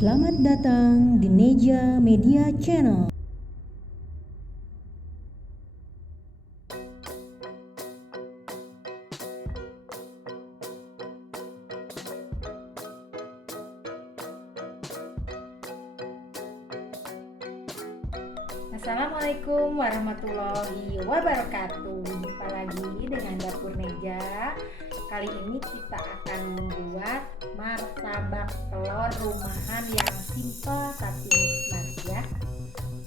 Selamat datang di Neja Media Channel. Assalamualaikum warahmatullahi wabarakatuh. Jumpa lagi dengan Dapur Neja. Kali ini kita akan membuat martabak telur rumahan yang simpel tapi nikmat ya.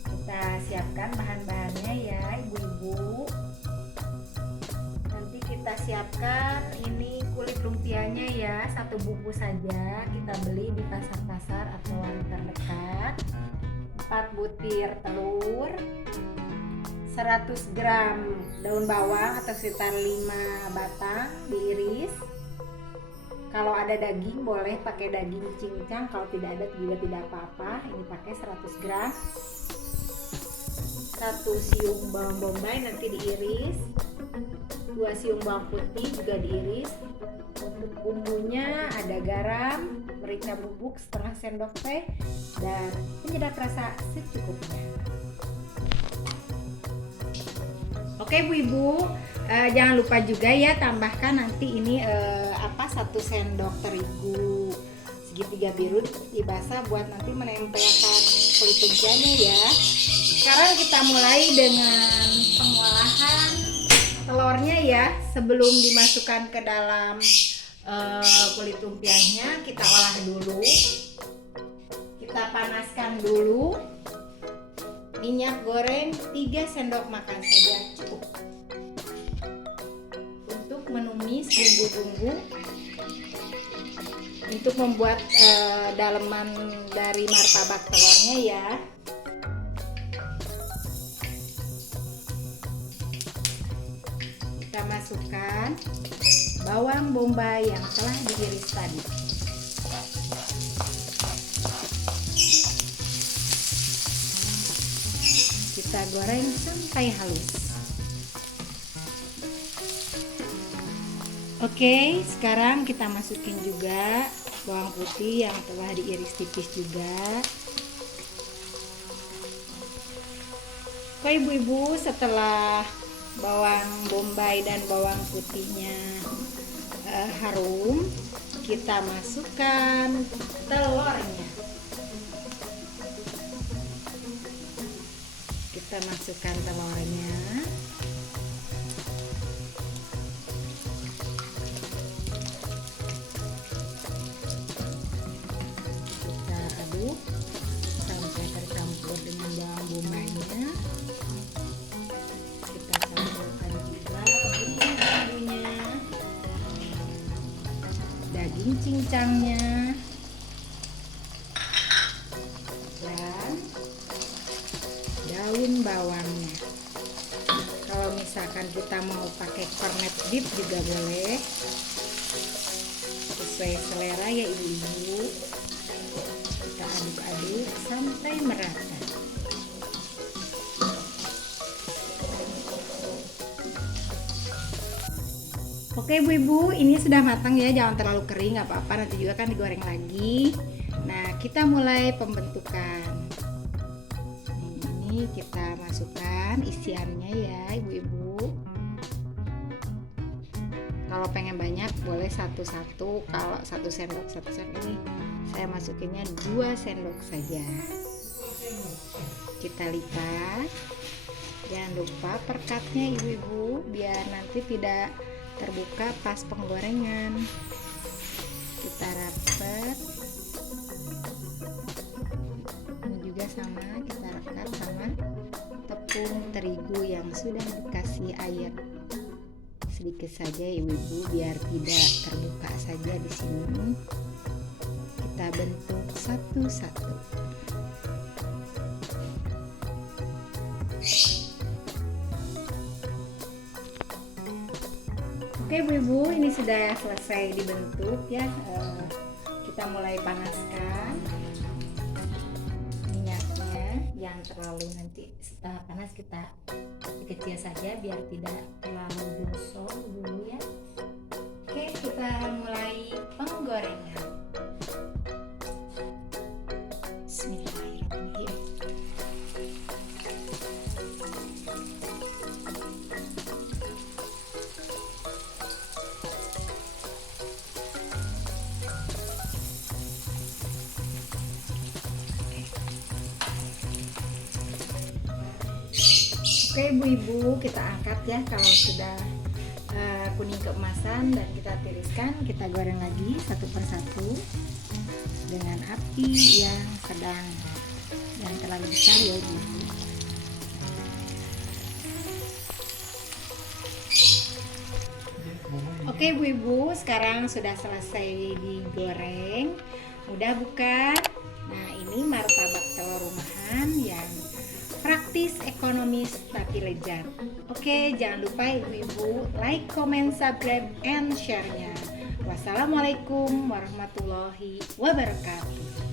Kita siapkan bahan-bahannya ya ibu-ibu. Nanti kita siapkan ini kulit lumpianya ya, 1 bungkus saja. Kita beli di pasar-pasar atau warung terdekat. 4 butir telur, 100 gram daun bawang atau sekitar 5 batang diiris. Kalau ada daging boleh pakai daging cincang, kalau tidak ada juga tidak apa-apa. Ini pakai 100 gram. 1 siung bawang bombay nanti diiris. 2 siung bawang putih juga diiris. Untuk bumbunya ada garam, merica bubuk setengah sendok teh, dan penyedap rasa secukupnya. Oke ibu-ibu, jangan lupa juga ya tambahkan nanti ini 1 sendok terigu segitiga biru dibasah buat nanti menempelkan kulit lumpianya ya. Sekarang kita mulai dengan pengolahan telurnya ya. Sebelum dimasukkan ke dalam kulit lumpianya, kita olah dulu. Kita panaskan dulu. Minyak goreng 3 sendok makan saja cukup untuk menumis bumbu-bumbu untuk membuat daleman dari martabak telurnya ya. Kita masukkan bawang bombay yang telah diiris tadi. Kita goreng sampai halus. Oke, sekarang kita masukin juga bawang putih yang telah diiris tipis juga. Oke ibu-ibu, setelah bawang bombay dan bawang putihnya harum, kita masukkan telurnya. Kita masukkan telurnya. Kita aduk sampai tercampur dengan bawang bombaynya. Kita campurkan juga bumbu-bumbunya, daging cincangnya, dan daun bawangnya. Kalau misalkan kita mau pakai corned beef juga boleh, sesuai selera ya ibu-ibu. Kita aduk-aduk sampai merata. Oke ibu-ibu, ini sudah matang ya, jangan terlalu kering, nggak apa-apa, nanti juga kan digoreng lagi. Nah, kita mulai pembentukan. Ini kita masukkan isiannya ya ibu-ibu. Kalau pengen banyak boleh satu-satu. Kalau 1 sendok ini saya masukinnya 2 sendok saja. Kita lipat. Jangan lupa perkatnya ibu-ibu biar nanti tidak terbuka pas penggorengan. Kita rapat. Ini juga sama, kita rapat sama tepung terigu yang sudah dikasih air sedikit saja ibu-ibu biar tidak terbuka saja di sini. Kita bentuk satu-satu. Oke ibu-ibu, ini sudah selesai dibentuk ya. Kita mulai panaskan minyaknya, jangan terlalu nanti setelah panas kita kecil saja biar tidak terlalu gosong dulu ya. Oke, kita mulai penggorengan. Oke ibu-ibu, kita angkat ya kalau sudah kuning keemasan dan kita tiriskan, kita goreng lagi satu persatu dengan api yang sedang, yang terlalu besar ya ibu. Oke ibu-ibu, sekarang sudah selesai digoreng, udah bukan? Nah ini martabak telur rumahan yang praktis, ekonomis, tapi lezat. Oke, jangan lupa ibu-ibu like, comment, subscribe, and share-nya. Wassalamualaikum warahmatullahi wabarakatuh.